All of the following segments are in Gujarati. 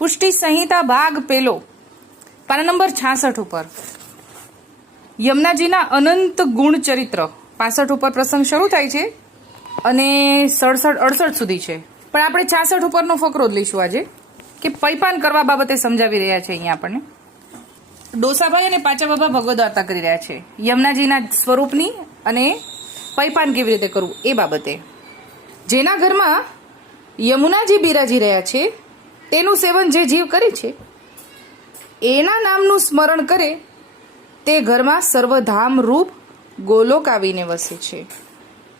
પુષ્ટિ સંહિતા ભાગ પહેલો પાના નંબર 66 ઉપર યમુનાજીના અનંત ગુણ ચરિત્ર 65 ઉપર પ્રસંગ શરૂ થાય છે અને 67-68 સુધી છે, પણ આપણે 66 ઉપરનો ફકરો જ લઈશું આજે કે પૈપાન કરવા બાબતે સમજાવી રહ્યા છે. અહીંયા આપણને ડોસાભાઈ અને પાચા બાબા ભગવદ વાર્તા કરી રહ્યા છે યમુનાજીના સ્વરૂપની અને પૈપાન કેવી રીતે કરવું એ બાબતે. જેના ઘરમાં યમુનાજી બિરાજી રહ્યા છે તેનું સેવન જે જીવ કરે છે એના નામનું સ્મરણ કરે તે ઘરમાં સર્વધામ રૂપ ગોલોક આવીને વસે છે.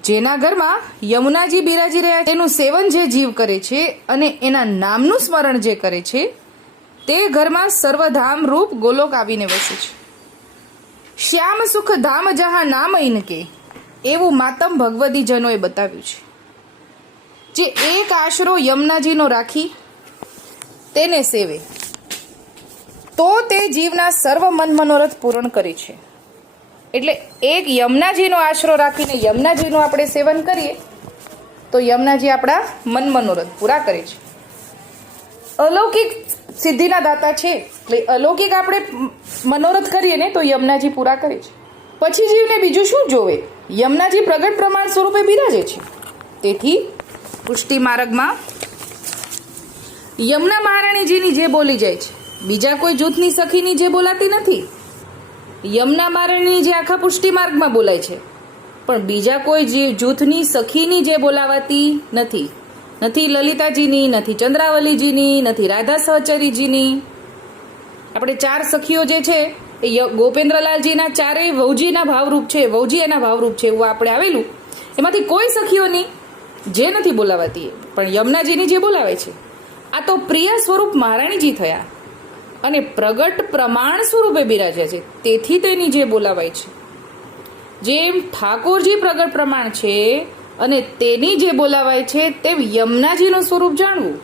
જેના ઘરમાં યમુનાજી બિરાજી રહ્યા તેનું સેવન જે જીવ કરે છે અને એના નામનું સ્મરણ જે કરે છે તે ઘરમાં સર્વધામ રૂપ ગોલોક આવીને વસે છે. શ્યામ સુખ ધામ જહા નામ ઇનકે એવું માતમ ભગવદી જનોએ બતાવ્યું છે. જે એક આશરો યમુનાજીનો રાખી તેને સેવે તો તે જીવના સર્વ મન મનોરથ પૂર્ણ કરે છે. એટલે એક યમુનાજીનો આશરો રાખીને યમુનાજીનું આપણે સેવન કરીએ તો યમુનાજી આપણા મન મનોરથ પૂરા કરે છે. અલૌકિક સિદ્ધિના દાતા છે એટલે અલૌકિક આપણે મનોરથ કરીએ ને તો યમુનાજી પૂરા કરે છે. પછી જીવને બીજું શું જોવે? યમુનાજી પ્રગટ પ્રમાણ સ્વરૂપે બિરાજે છે. તેથી પુષ્ટિ માર્ગમાં યમુના મહારાણીજીની જે બોલી જાય છે બીજા કોઈ જૂથની સખીની જે બોલાતી નથી. યમુના મહારાણીની જે આખા પુષ્ટિ માર્ગમાં બોલાય છે પણ બીજા કોઈ જે જૂથની સખીની જે બોલાવાતી નથી. નથી લલિતાજીની, નથી ચંદ્રાવલીજીની, નથી રાધા સહચરીજીની. આપણે 4 સખીઓ જે છે એ ગોપેન્દ્રલાલજીના ચારેય વહુજીના ભાવરૂપ છે, વહુજી એના ભાવરૂપ છે એવું આપણે આવેલું. એમાંથી કોઈ સખીઓની જે નથી બોલાવાતી પણ યમુનાજીની જે બોલાવે છે આ તો પ્રિય સ્વરૂપ મહારાણીજી થયા અને પ્રગટ પ્રમાણ સ્વરૂપે બિરાજ્યા છે તેથી તેની જે બોલાવાય છે. જેમ ઠાકોરજી પ્રગટ પ્રમાણ છે અને તેની જે બોલાવાય છે તેમ યમુનાજીનું સ્વરૂપ જાણવું.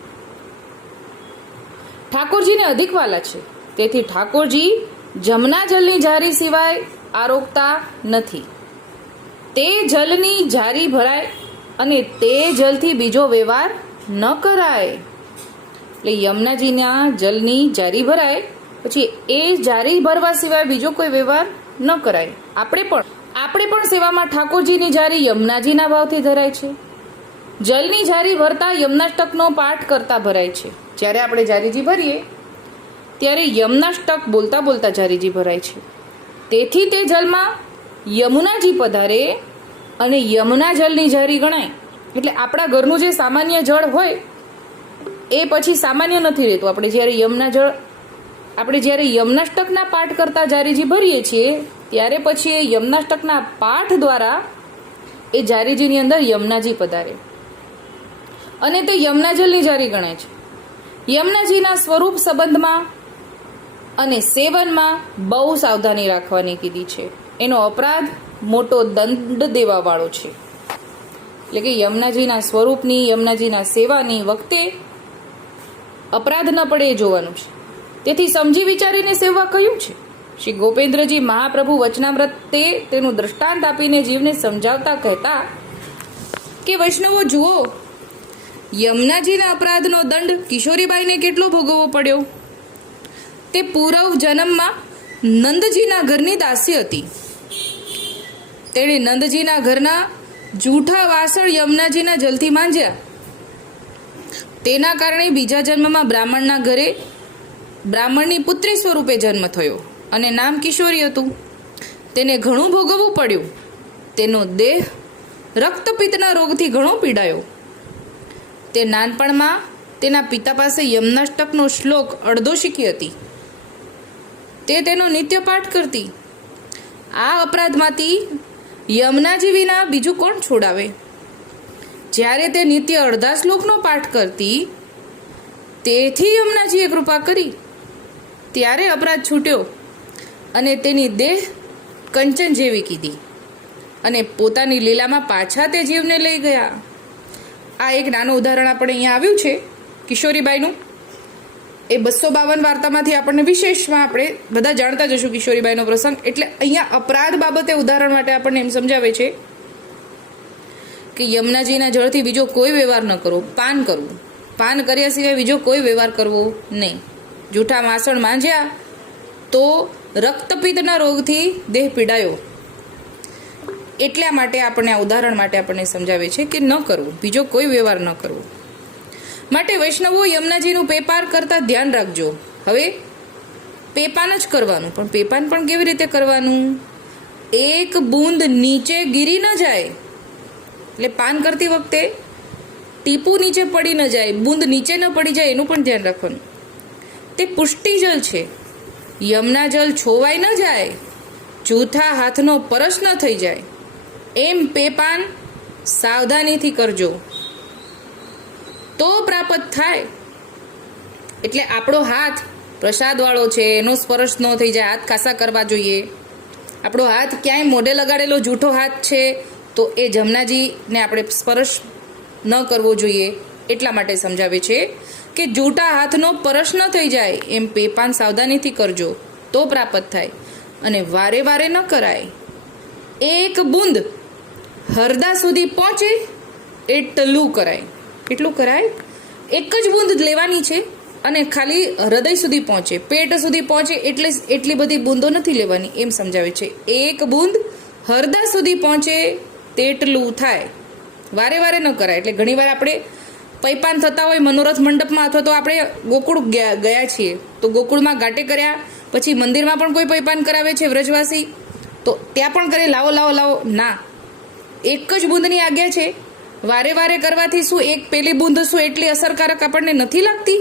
ઠાકોરજીને અધિક વાલા છે તેથી ઠાકોરજી જમના જલની જારી સિવાય આરોગતા નથી. તે જલની જારી ભરાય અને તે જલથી બીજો વ્યવહાર ન કરાય. એટલે યમુનાજીના જલની જારી ભરાય પછી એ જારી ભરવા સિવાય બીજો કોઈ વ્યવહાર ન કરાય. આપણે પણ સેવામાં ઠાકોરજીની જારી યમુનાજીના ભાવથી ધરાય છે. જલની જારી ભરતા યમુનાષ્ટકનો પાઠ કરતા ભરાય છે. જ્યારે આપણે જારીજી ભરીએ ત્યારે યમુનાષ્ટક બોલતા બોલતા જારીજી ભરાય છે. તેથી તે જલમાં યમુનાજી પધારે અને યમુના જલની જારી ગણાય. એટલે આપણા ઘરનું જે સામાન્ય જળ હોય એ પછી સામાન્ય નથી રહેતું. આપણે જ્યારે યમુનાષ્ટકના પાઠ કરતા જારીજી ભરીએ છીએ ત્યારે પછી એ યમુનાષ્ટકના પાઠ દ્વારા એ જારીજીની અંદર યમુનાજી પધારે અને તે યમુના જલની જારી ગણાય છે. યમુનાજીના સ્વરૂપ સંબંધમાં અને સેવનમાં બહુ સાવધાની રાખવાની કીધી છે. એનો અપરાધ મોટો દંડ દેવા વાળો છે. એટલે કે યમુનાજીના સ્વરૂપની, યમુનાજીના સેવાની વખતે અપરાધ ન પડે એ જોવાનું છે. તેથી સમજી વિચારીને સેવવા કહ્યું છે. શ્રી ગોપેન્દ્રજી મહાપ્રભુ વચનામૃતે તેનું દ્રષ્ટાંત આપીને જીવને સમજાવતા કહેતા કે વૈષ્ણવો જુઓ, યમુનાજીના અપરાધનો દંડ કિશોરીબાઈને કેટલો ભોગવવો પડ્યો. તે પૂર્વ જન્મમાં નંદજીના ઘરની દાસી હતી. તેણે નંદજીના ઘરના જૂઠા વાસણ યમુનાજીના જલથી માંજ્યા. તેના કારણે બીજા જન્મમાં બ્રાહ્મણના ઘરે બ્રાહ્મણની પુત્રી સ્વરૂપે જન્મ થયો અને નામ કિશોરી હતું. તેને ઘણું ભોગવવું પડ્યું. તેનો દેહ રક્તપિત્તના રોગથી ઘણો પીડાયો. તે નાનપણમાં તેના પિતા પાસે યમુનાષ્ટકનો શ્લોક અડધો શીખી હતી. તે તેનો નિત્ય પાઠ કરતી. આ અપરાધમાંથી યમુનાજી વિના બીજું કોણ છોડાવે? જ્યારે તે નિત્ય અડધા શ્લોકનો પાઠ કરતી તેથી યમુનાજીએ કૃપા કરી. ત્યારે અપરાધ છૂટ્યો અને તેની દેહ કંચન જેવી કીધી અને પોતાની લીલામાં પાછા તે જીવને લઈ ગયા. આ એક નાનું ઉદાહરણ આપણે અહીંયા આવ્યું છે કિશોરીબાઈનું. એ 252 વાર્તામાંથી આપણને વિશેષમાં આપણે બધા જાણતા જશું કિશોરીબાઈનો પ્રસંગ. એટલે અહીંયા અપરાધ બાબતે ઉદાહરણ માટે આપણને એમ સમજાવે છે કે યમુનાજીના જળથી બીજો કોઈ વ્યવહાર ન કરો, પાન કરવું. પાન કર્યા સિવાય બીજો કોઈ વ્યવહાર કરવો નહીં. જૂઠા વાસણ માંજ્યા તો રક્તપિત્તના રોગથી દેહ પીડાયો. એટલા માટે આપણને આ ઉદાહરણ માટે આપણને સમજાવે છે કે ન કરવું, બીજો કોઈ વ્યવહાર ન કરવો. માટે વૈષ્ણવો યમુનાજીનું પેપાર કરતા ધ્યાન રાખજો. હવે પેપાન જ કરવાનું, પણ પેપાન પણ કેવી રીતે કરવાનું? એક બૂંદ નીચે ગીરી ન જાય, એટલે પાન કરતી વખતે ટીપું નીચે પડી ન જાય, બૂંદ નીચે ન પડી જાય, એનું પણ ધ્યાન રાખવાનું. તે પુષ્ટિ જલ છે, યમુના જલ છોવાઈ ન જાય, જૂઠા હાથનો પરસ ન થઈ જાય, એમ પેપાન સાવધાનીથી કરજો તો પ્રાપ્ત થાય. એટલે આપણો હાથ પ્રસાદવાળો છે, એનો સ્પર્શ ન થઈ જાય, હાથ ખાસા કરવા જોઈએ. આપણો હાથ ક્યાંય મોઢે લગાડેલો જૂઠો હાથ છે તો એ જમનાજીને આપણે સ્પર્શ ન કરવો જોઈએ. એટલા માટે સમજાવે છે કે જૂઠા હાથનો પરશ ન થઈ જાય એમ પેપાન સાવધાનીથી કરજો તો પ્રાપ્ત થાય. અને વારે વારે ન કરાય. એક બૂંદ હરદા સુધી પહોંચે એટલું કરાય. કેટલું કરાય? એક જ બૂંદ લેવાની છે અને ખાલી હૃદય સુધી પહોંચે, પેટ સુધી પહોંચે એટલે એટલી બધી બૂંદો નથી લેવાની, એમ સમજાવે છે. એક બૂંદ હૃદય સુધી પહોંચે તેટલું થાય. વારે વારે ન કરાય. એટલે ઘણીવાર આપણે પૈપાન થતા હોય મનોરથ મંડપમાં, અથવા તો આપણે ગોકુળ ગયા છીએ તો ગોકુળમાં ઘાટે કર્યા, પછી મંદિરમાં પણ કોઈ પૈપાન કરાવે છે વ્રજવાસી, તો ત્યાં પણ કરે લાવો લાવો લાવો. ના, એક જ બૂંદની આજ્ઞા છે. વારે વારે કરવાથી શું એક પેલી બૂંદ શું એટલી અસરકારક આપણને નથી લાગતી?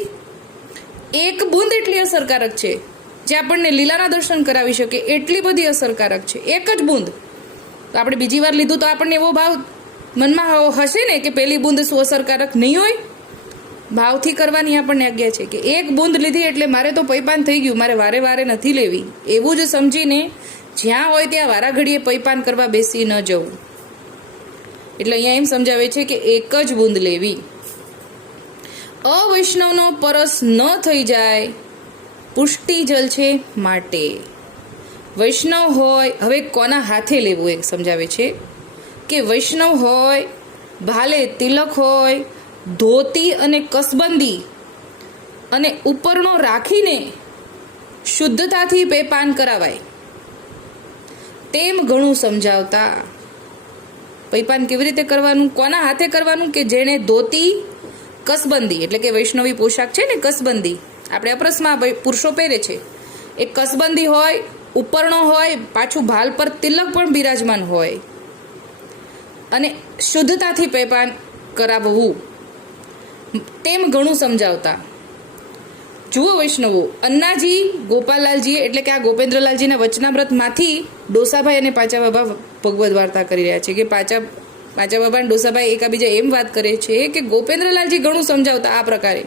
એક બૂંદ એટલી અસરકારક છે જે આપણને લીલાના દર્શન કરાવી શકે, એટલી બધી અસરકારક છે એક જ બૂંદ. તો આપણે બીજી વાર લીધું તો આપણને એવો ભાવ મનમાં હશે ને કે પેલી બૂંદ શું અસરકારક નહીં હોય? ભાવથી કરવાની આપણને આજ્ઞા છે કે એક બૂંદ લીધી એટલે મારે તો પૈપાન થઈ ગયું, મારે વારે વારે નથી લેવી. એવું જ સમજીને જ્યાં હોય ત્યાં વારા ઘડીએ પૈપાન કરવા બેસી ન જવું. એટલે અહીંયા એમ સમજાવે છે કે એક જ બૂંદ લેવી. અવૈષ્ણવનો પરસ ન થઈ જાય, પુષ્ટિ જલ છે માટે. વૈષ્ણવ હોય, હવે કોના હાથે લેવું એ સમજાવે છે કે વૈષ્ણવ હોય, ભાલે તિલક હોય, ધોતી અને કસબંદી અને ઉપરનો રાખીને શુદ્ધતાથી પેપાન કરાવાય તેમ ઘણું સમજાવતા. પૈપાન કેવી રીતે કરવાનું, કોના હાથે કરવાનું? કે જેણે ધોતી, કસબંદી એટલે કે વૈષ્ણવી પોશાક છે ને કસબંદી, આપણે અપરસમાં પુરુષો પહેરે છે, એ કસબંદી હોય, ઉપરનો હોય, પાછું ભાલ પર તિલક પણ બિરાજમાન હોય, અને શુદ્ધતાથી પૈપાન કરાવવું તેમ ઘણું સમજાવતા. જુઓ વૈષ્ણવો, અન્નાજી ગોપાલલાલજી એટલે કે આ ગોપેન્દ્રલાલજીના વચનામૃતમાંથી ડોસાભાઈ અને પાચા બાબા ભગવદ વાર્તા કરી રહ્યા છે કે પાચા બાબા અને ડોસાભાઈ એકાબીજા એમ વાત કરે છે કે ગોપેન્દ્રલાલજી ઘણું સમજાવતા આ પ્રકારે.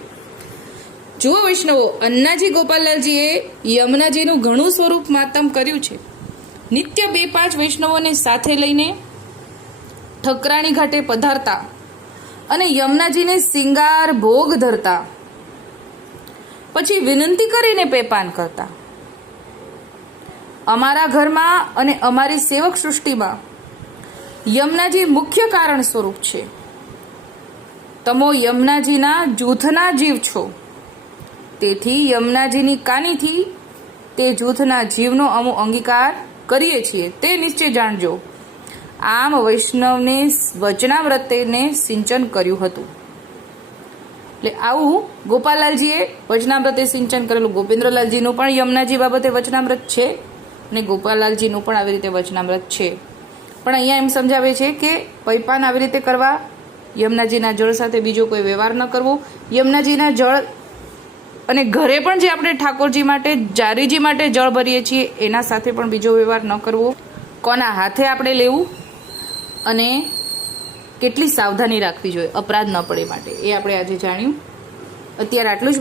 જુઓ વૈષ્ણવો, અન્નાજી ગોપાલલાલજીએ યમુનાજીનું ઘણું સ્વરૂપ માતમ કર્યું છે. નિત્ય 2-5 વૈષ્ણવોને સાથે લઈને ઠકરાણી ઘાટે પધારતા અને યમુનાજીને સિંગાર ભોગ ધરતા, પછી વિનંતી કરીને પેપાન કરતા. અમારા ઘરમાં અને અમારી સેવક સૃષ્ટિમાં યમુનાજી મુખ્ય કારણ સ્વરૂપ છે. તમો યમુનાજીના જૂથના જીવ છો, તેથી યમુનાજીની કાનીથી તે જૂથના જીવનો અમુ અંગીકાર કરીએ છીએ તે નિશ્ચય જાણજો. આમ વૈષ્ણવને વચનામૃતને સિંચન કર્યું હતું. એટલે આવું ગોપાલલાલજીએ વચનામૃતે સિંચન કરેલું. ગોપેન્દ્રલાલજીનું પણ યમુનાજી બાબતે વચનામૃત છે અને ગોપાલલાલજીનું પણ આવી રીતે વચનામૃત છે. પણ અહીંયા એમ સમજાવે છે કે પૈપાન આવી રીતે કરવા, યમુનાજીના જળ સાથે બીજો કોઈ વ્યવહાર ન કરવો. યમુનાજીના જળ અને ઘરે પણ જે આપણે ઠાકોરજી માટે, જારીજી માટે જળ ભરીએ છીએ એના સાથે પણ બીજો વ્યવહાર ન કરવો. કોના હાથે આપણે લેવું અને કેટલી સાવધાની રાખવી જોઈએ અપરાધ ન પડે માટે, એ આપણે આજે જાણ્યું. અત્યારે આટલું જ.